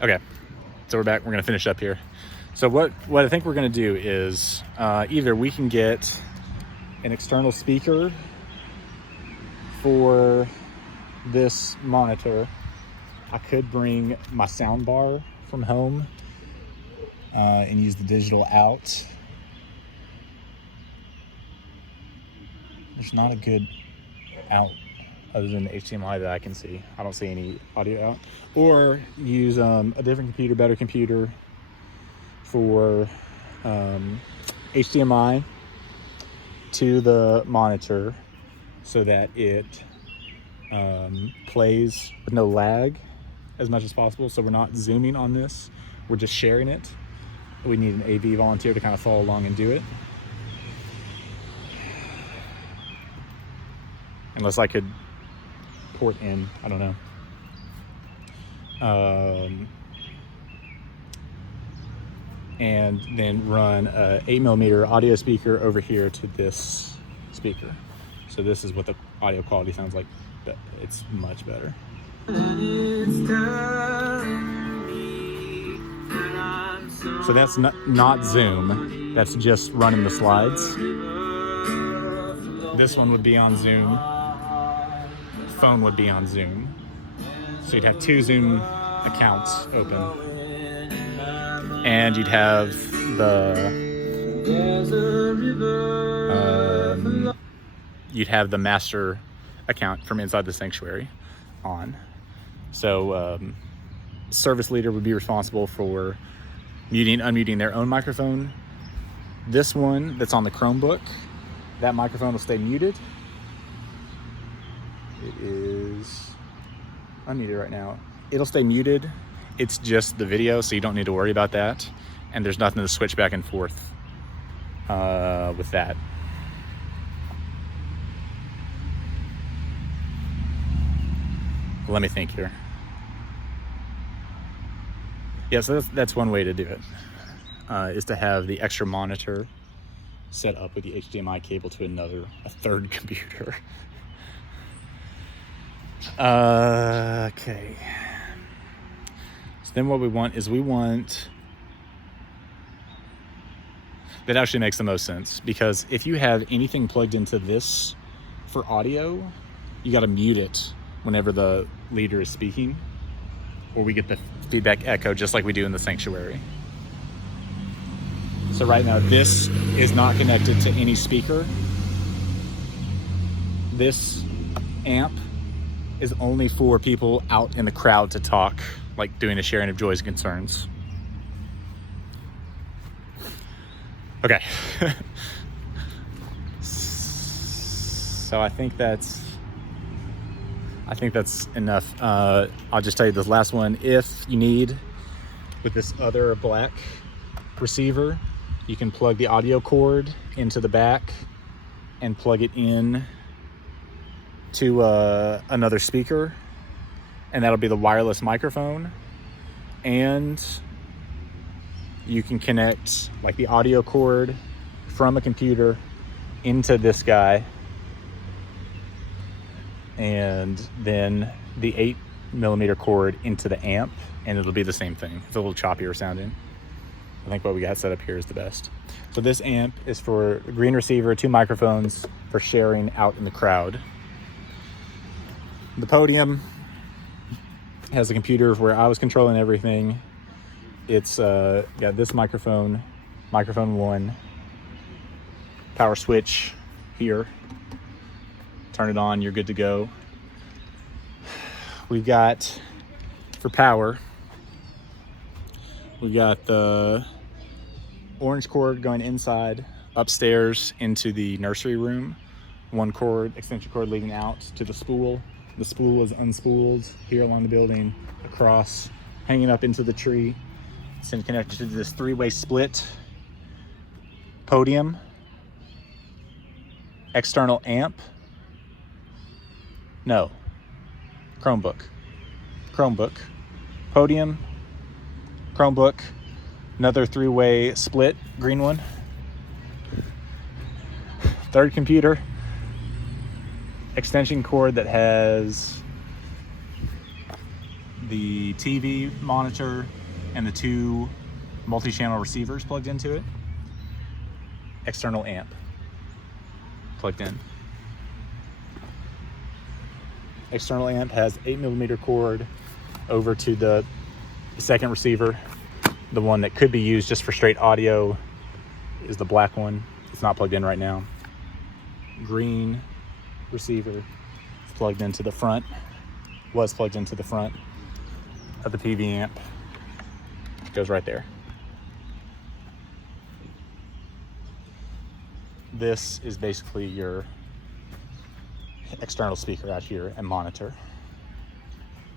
Okay, so we're back. We're gonna finish up here. So what I think we're gonna do is either we can get an external speaker for this monitor. I could bring my sound bar from home and use the digital out. There's not a good out other than the HDMI that I can see. I don't see any audio out. Or use a different computer, better computer for HDMI to the monitor so that it plays with no lag as much as possible. So we're not zooming on this, we're just sharing it. We need an AV volunteer to kind of follow along and do it. Unless I could port in, I don't know. And then run a 8mm audio speaker over here to this speaker. So this is what the audio quality sounds like, but it's much better. So that's not Zoom, that's just running the slides. This one would be on Zoom. Phone would be on Zoom. So you'd have 2 Zoom accounts open. And you'd have the master account from inside the sanctuary on. So service leader would be responsible for muting, unmuting their own microphone. This one that's on the Chromebook, that microphone will stay muted. It is unmuted right now. It'll stay muted. It's just the video, so you don't need to worry about that. And there's nothing to switch back and forth with that. Let me think here. Yeah, so that's one way to do it, is to have the extra monitor set up with the HDMI cable to a third computer. Okay. So then what we want is that actually makes the most sense, because if you have anything plugged into this for audio, you got to mute it whenever the leader is speaking, or we get the feedback echo just like we do in the sanctuary. So right now this is not connected to any speaker. This amp is only for people out in the crowd to talk, like doing a sharing of joys and concerns. Okay. So I think that's enough. I'll just tell you this last one. If you need, with this other black receiver, you can plug the audio cord into the back and plug it in to another speaker, and that'll be the wireless microphone. And you can connect like the audio cord from a computer into this guy, and then the 8mm cord into the amp, and it'll be the same thing. It's a little choppier sounding. I think what we got set up here is the best. So this amp is for a green receiver, 2 microphones for sharing out in the crowd. The podium has a computer where I was controlling everything. It's got this microphone 1, power switch here. Turn it on, you're good to go. We've got, for power, we got the orange cord going inside upstairs into the nursery room. 1 cord, extension cord leading out to the spool. The spool is unspooled here along the building, across, hanging up into the tree. It's then connected to this 3-way split podium, external amp. No, Chromebook, podium, Chromebook, another 3-way split, green one, third computer, extension cord that has the TV monitor and the 2 multi-channel receivers plugged into it. External amp plugged in. External amp has 8mm cord over to the second receiver. The one that could be used just for straight audio is the black one. It's not plugged in right now. Green receiver is plugged into the front, was plugged into the front of the PV amp. It goes right there. This is basically your external speaker out here and monitor,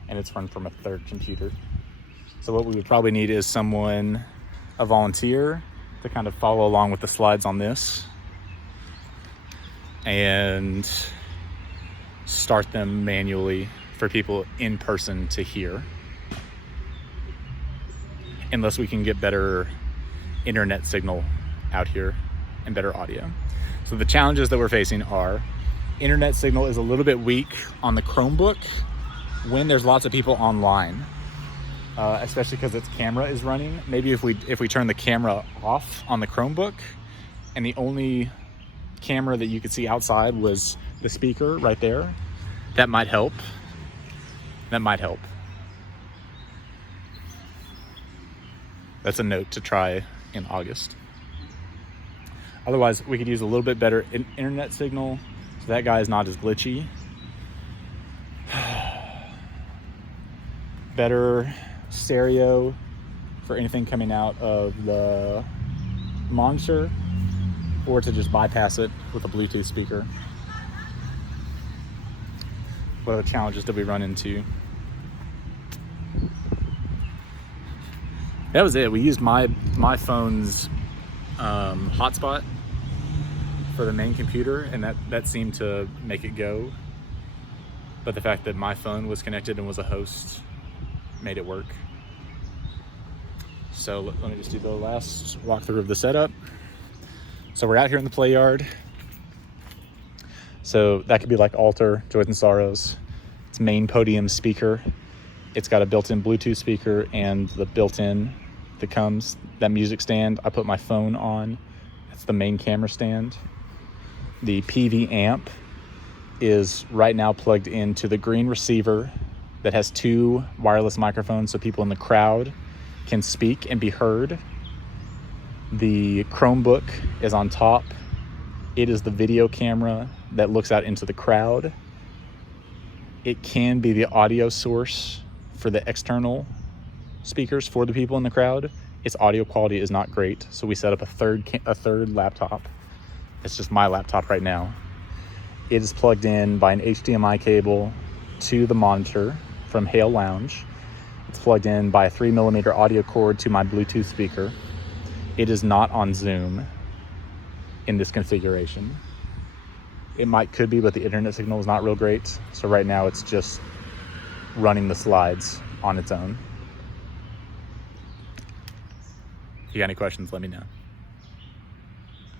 and it's run from a third computer. So what we would probably need is a volunteer to kind of follow along with the slides on this and start them manually for people in person to hear, unless we can get better internet signal out here and better audio. So the challenges that we're facing are internet signal is a little bit weak on the Chromebook when there's lots of people online, especially because its camera is running. Maybe if we turn the camera off on the Chromebook and the only camera that you could see outside was the speaker right there, that might help. That's a note to try in August. Otherwise, we could use a little bit better internet signal so that guy is not as glitchy. Better stereo for anything coming out of the monitor, or to just bypass it with a Bluetooth speaker. What other challenges did we run into? That was it. We used my phone's hotspot for the main computer, and that seemed to make it go. But the fact that my phone was connected and was a host made it work. So let me just do the last walkthrough of the setup. So we're out here in the play yard. So that could be like Altar, Joys and Sorrows. It's main podium speaker. It's got a built-in Bluetooth speaker and the built-in that comes, that music stand I put my phone on. That's the main camera stand. The PV amp is right now plugged into the green receiver that has 2 wireless microphones so people in the crowd can speak and be heard. The Chromebook is on top. It is the video camera that looks out into the crowd. It can be the audio source for the external speakers for the people in the crowd. Its audio quality is not great, so we set up a third laptop. It's just my laptop right now. It is plugged in by an HDMI cable to the monitor from Hale Lounge. It's plugged in by a 3mm audio cord to my Bluetooth speaker. It is not on Zoom in this configuration. It could be, but the internet signal is not real great. So right now it's just running the slides on its own. If you got any questions, let me know.